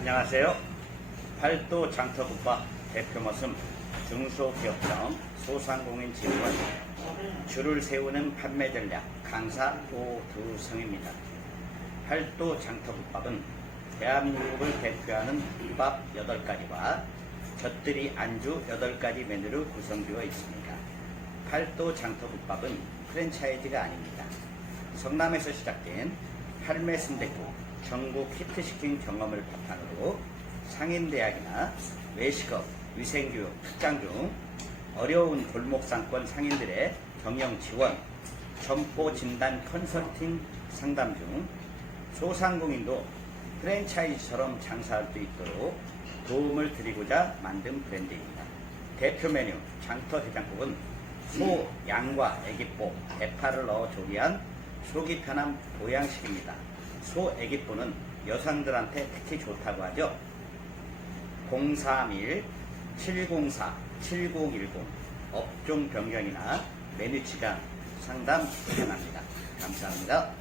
안녕하세요. 팔도 장터국밥 대표 머슴 중소기업청 소상공인 지원 줄을 세우는 판매 전략 강사 오두성입니다. 팔도 장터국밥은 대한민국을 대표하는 국밥 8가지와 젖들이 안주 8가지 메뉴로 구성되어 있습니다. 팔도 장터국밥은 프랜차이즈가 아닙니다. 성남에서 시작된 할매 순댓국 전국 히트시킨 경험을 바탕으로 상인대학이나 외식업, 위생교육, 특장 중 어려운 골목 상권 상인들의 경영 지원, 점포 진단 컨설팅 상담 중 소상공인도 프랜차이즈처럼 장사할 수 있도록 도움을 드리고자 만든 브랜드입니다. 대표 메뉴 장터 해장국은 소, 양과 애기뽀, 대파를 넣어 조리한 속이 편한 보양식입니다. 소 애기뽀는 여성들한테 특히 좋다고 하죠. 031 704 7010 업종 변경이나 메뉴 지정 상담 가능합니다. 감사합니다.